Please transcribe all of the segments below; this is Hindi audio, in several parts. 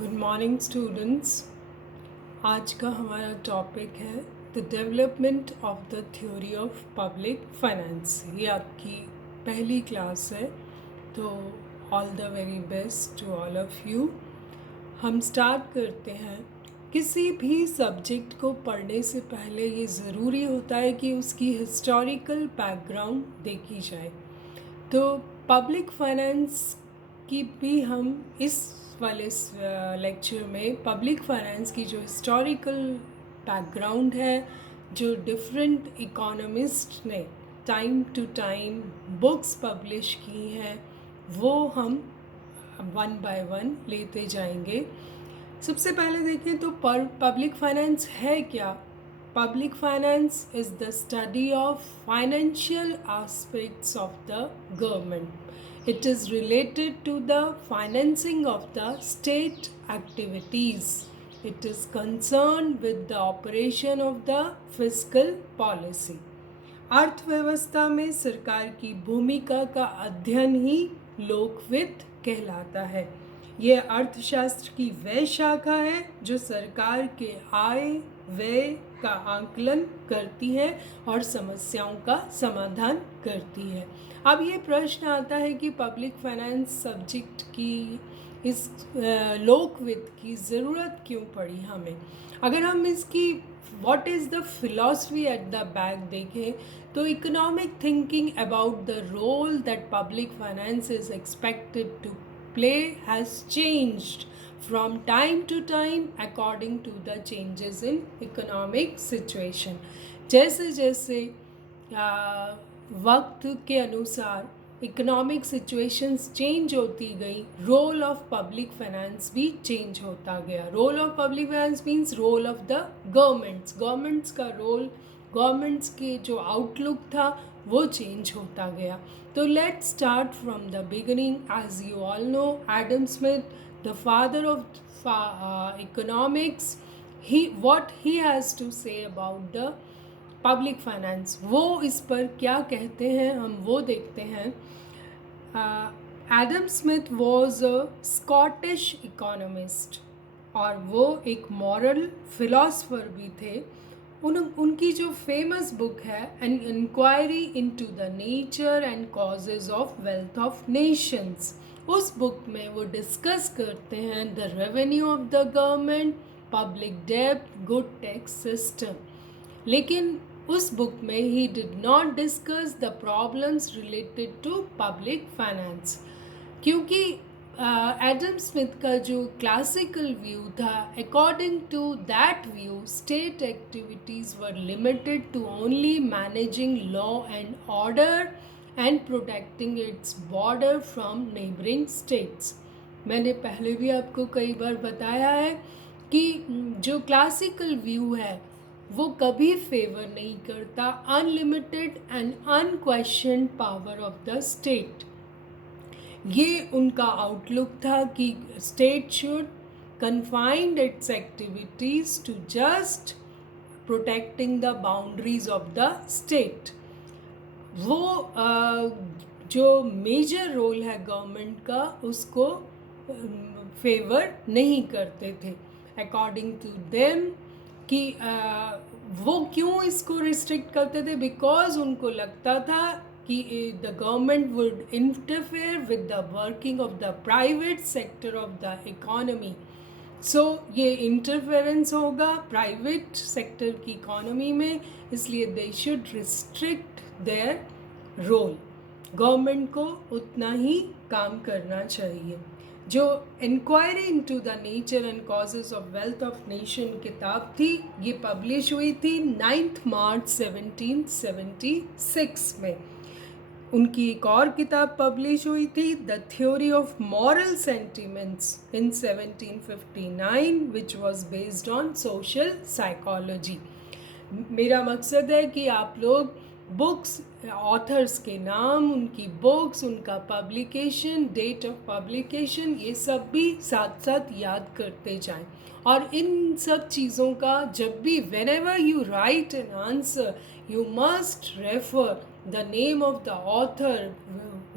Good morning students. आज का हमारा टॉपिक है the development of the theory of public finance. ये आपकी पहली क्लास है, तो all the very best to all of you. हम स्टार्ट करते हैं। किसी भी सब्जेक्ट को पढ़ने से पहले ये ज़रूरी होता है कि उसकी हिस्टोरिकल बैकग्राउंड देखी जाए। तो पब्लिक फाइनेंस की भी हम इस वाले लेक्चर में पब्लिक फाइनेंस की जो हिस्टोरिकल बैकग्राउंड है, जो डिफरेंट इकोनॉमिस्ट ने time to time books publish की हैं, वो हम वन बाय वन लेते जाएंगे। सबसे पहले देखें तो पब्लिक फाइनेंस है क्या। Public finance is the study of financial aspects of the government. It is related to the financing of the state activities. It is concerned with the operation of the fiscal policy. अर्थव्यवस्था में सरकार की भूमिका का अध्ययन ही लोकवित्त कहलाता है। यह अर्थशास्त्र की वह शाखा है जो सरकार के आय व्यय का आकलन करती है और समस्याओं का समाधान करती है। अब ये प्रश्न आता है कि पब्लिक फाइनेंस सब्जेक्ट की इस लोकवित्त की ज़रूरत क्यों पड़ी हमें। अगर हम इसकी what is the philosophy at the back देखें तो economic thinking about the role that public finance is expected to play has changed from time to time according to the changes in economic situation. जैसे जैसे वक्त के अनुसार इकोनॉमिक सिचुएशंस चेंज होती गई, रोल ऑफ पब्लिक फाइनेंस भी चेंज होता गया। Role of public finance means role of the governments का रोल, गवर्नमेंट्स के जो आउटलुक था वो चेंज होता गया। तो let's start from the beginning. As you all know, Adam Smith, the father of economics, what he has to say about the public finance, वो इस पर क्या कहते हैं हम वो देखते हैं। Adam Smith was a Scottish economist और वो एक मॉरल फिलोसफर भी थे। उनकी जो फेमस बुक है an inquiry into the nature and causes of wealth of nations, उस बुक में वो डिस्कस करते हैं the revenue of the government, public डेब्ट, गुड टैक्स सिस्टम। लेकिन उस बुक में ही did not discuss the problems related to public finance, क्योंकि एडम स्मिथ का जो क्लासिकल व्यू था, according to that view state activities were limited to only managing law and order and protecting its border from neighboring states. मैंने पहले भी आपको कई बार बताया है कि जो क्लासिकल व्यू है वो कभी फेवर नहीं करता unlimited and unquestioned power of the state. ये उनका आउटलुक था कि state should confined its activities to just protecting the boundaries of the state. वो जो मेजर रोल है गवर्नमेंट का उसको फेवर नहीं करते थे अकॉर्डिंग टू देम। कि वो क्यों इसको रिस्ट्रिक्ट करते थे, बिकॉज उनको लगता था कि the government would interfere with the working of the private sector of the economy. So ये इंटरफेरेंस होगा प्राइवेट सेक्टर की इकोनॉमी में, इसलिए they should restrict their role. Government को उतना ही काम करना चाहिए। जो inquiry into the nature and causes of wealth of nation किताब थी, ये पब्लिश हुई थी 9 मार्च 1776 में। उनकी एक और किताब पब्लिश हुई थी the theory of moral sentiments in 1759 which was based on social psychology. मेरा मकसद है कि आप लोग बुक्स, ऑथर्स के नाम, उनकी बुक्स, उनका पब्लिकेशन, डेट ऑफ पब्लिकेशन, ये सब भी साथ साथ याद करते जाएं। और इन सब चीज़ों का जब भी whenever you write an answer you must refer the name of the author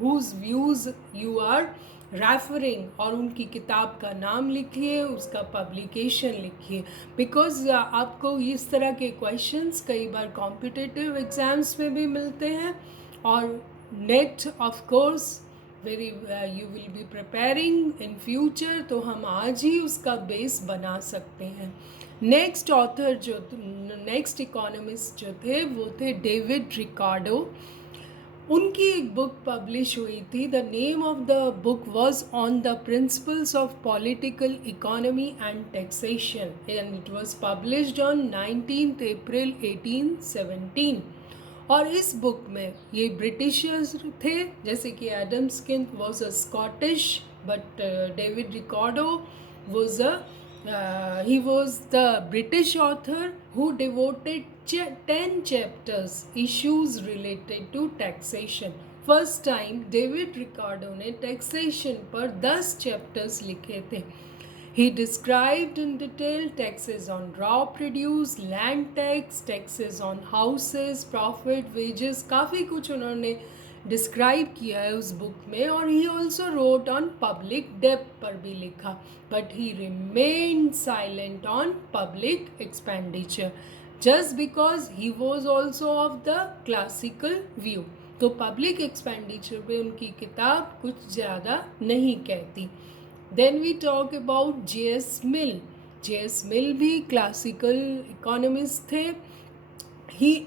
whose views you are referring और उनकी किताब का नाम लिखिए, उसका पब्लिकेशन लिखिए, बिकॉज आपको इस तरह के क्वेश्चंस कई बार कॉम्पिटिटिव एग्ज़ाम्स में भी मिलते हैं, और net of course very you will be preparing in future, तो हम आज ही उसका बेस बना सकते हैं। नेक्स्ट ऑथर जो नेक्स्ट इकोनॉमिस्ट जो थे वो थे डेविड रिकार्डो। उनकी एक बुक पब्लिश हुई थी, the name of the book was on the principles of political economy and taxation, and it was published on 19 अप्रैल 1817। और इस बुक में ये ब्रिटिशर्स थे, जैसे कि Adam Smith was a Scottish, but David Ricardo was he was the British author who devoted 10 chapters issues related to taxation. First time David Ricardo ने टैक्सेशन पर 10 चैप्टर्स लिखे थे। He described in detail taxes on raw produce, land tax, taxes on houses, profit, wages, काफ़ी कुछ उन्होंने डिस्क्राइब किया है उस बुक में। और he also wrote on public डेब्ट पर भी लिखा, but he remained silent on public expenditure just because he was also of the classical view. तो पब्लिक एक्सपेंडिचर पे उनकी किताब कुछ ज़्यादा नहीं कहती। Then we talk about J S. Mill. J S. Mill भी क्लासिकल इकोनॉमिस्ट थे। He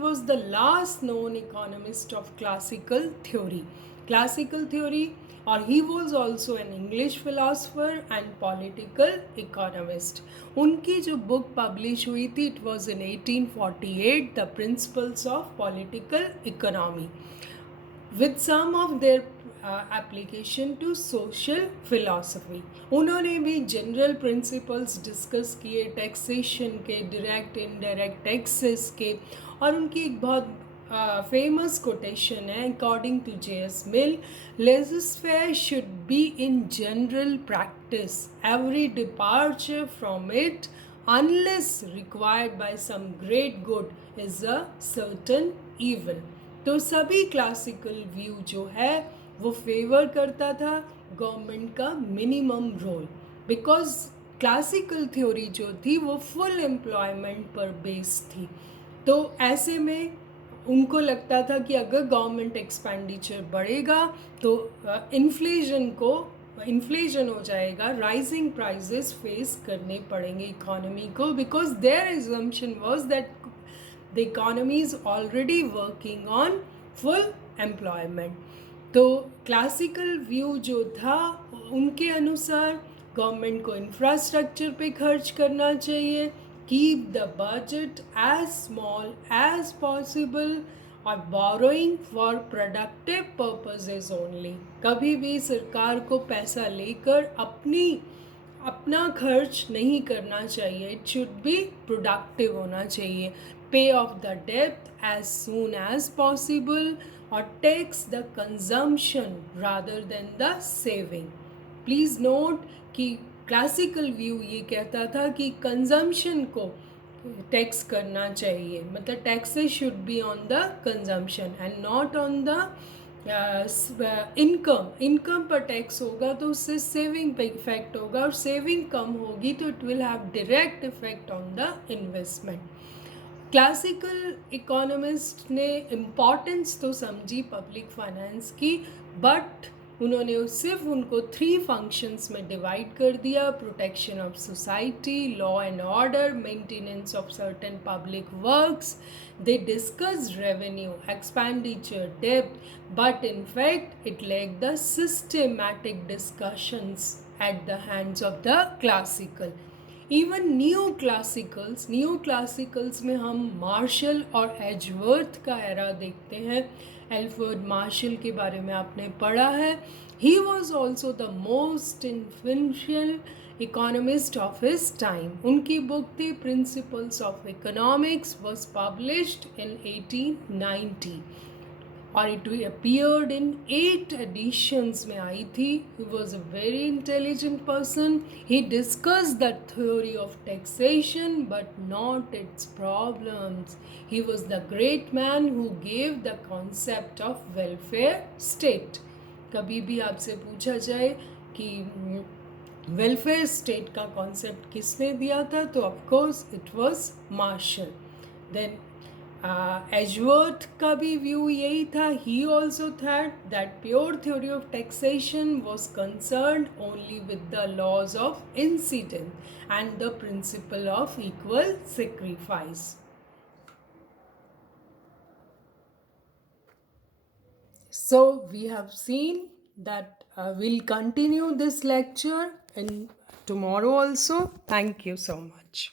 was the last known economist of classical theory. और he was also an English philosopher and political economist. उनकी जो बुक पब्लिश हुई थी, it was in 1848, The Principles of Political Economy, with some of their application to social philosophy. उन्होंने भी जनरल प्रिंसिपल्स डिस्कस किए टैक्सेशन के, डायरेक्ट इनडायरेक्ट टैक्सेस के। और उनकी एक बहुत फेमस कोटेशन है, according to J S. Mill, laissez-faire should be in general practice, every departure from it unless required by some great good is a certain evil. तो सभी क्लासिकल व्यू जो है वो फेवर करता था गवर्नमेंट का minimum role, because classical theory जो थी वो फुल एम्प्लॉयमेंट पर बेस्ड थी। तो ऐसे में उनको लगता था कि अगर गवर्नमेंट एक्सपेंडिचर बढ़ेगा तो इन्फ्लेशन हो जाएगा, राइजिंग प्राइजेस फेस करने पड़ेंगे इकोनॉमी को, because their assumption was that the economy is already working on full employment. तो क्लासिकल व्यू जो था उनके अनुसार गवर्नमेंट को इंफ्रास्ट्रक्चर पे खर्च करना चाहिए, keep the budget as small as possible, और borrowing for productive purposes only. कभी भी सरकार को पैसा लेकर अपना खर्च नहीं करना चाहिए, इट शुड बी प्रोडक्टिव होना चाहिए। पे ऑफ द डेब्ट एज सून एज पॉसिबल, और tax the consumption rather than the saving. Please note कि क्लासिकल व्यू ये कहता था कि कंजम्पशन को टैक्स करना चाहिए, मतलब taxes should be on the consumption and not on the income पर टैक्स होगा तो उससे सेविंग पे इफेक्ट होगा, और सेविंग कम होगी तो it will have direct effect on the investment. Classical economist ने इम्पॉर्टेंस तो समझी पब्लिक फाइनेंस की, बट उन्होंने सिर्फ उनको 3 फंक्शंस में डिवाइड कर दिया: protection of society, law and order, maintenance of certain public works. They discuss revenue, expenditure, डेब्ट, but in fact it lacked the systematic discussions at the hands of the classical. Even new classicals में हम मार्शल और एजवर्थ का एरा देखते हैं। एल्फ्रेड मार्शल के बारे में आपने पढ़ा है। ही was also the most influential economist of his time. उनकी बुक थी principles of economics, was published in 1890 और इट appeared in 8 editions में आई थी। He was a very intelligent person. He discussed the theory of taxation but not its problems. He was the great man who gave the concept of welfare state. कभी भी आपसे पूछा जाए कि वेलफेयर स्टेट का कॉन्सेप्ट किसने दिया था, तो of course it was Marshall. Then Edgeworth का भी व्यू यही था. He also thought that pure theory of taxation was concerned only with the laws of incident and the principle of equal sacrifice. So we have seen that we'll continue this lecture in tomorrow also. Thank you so much.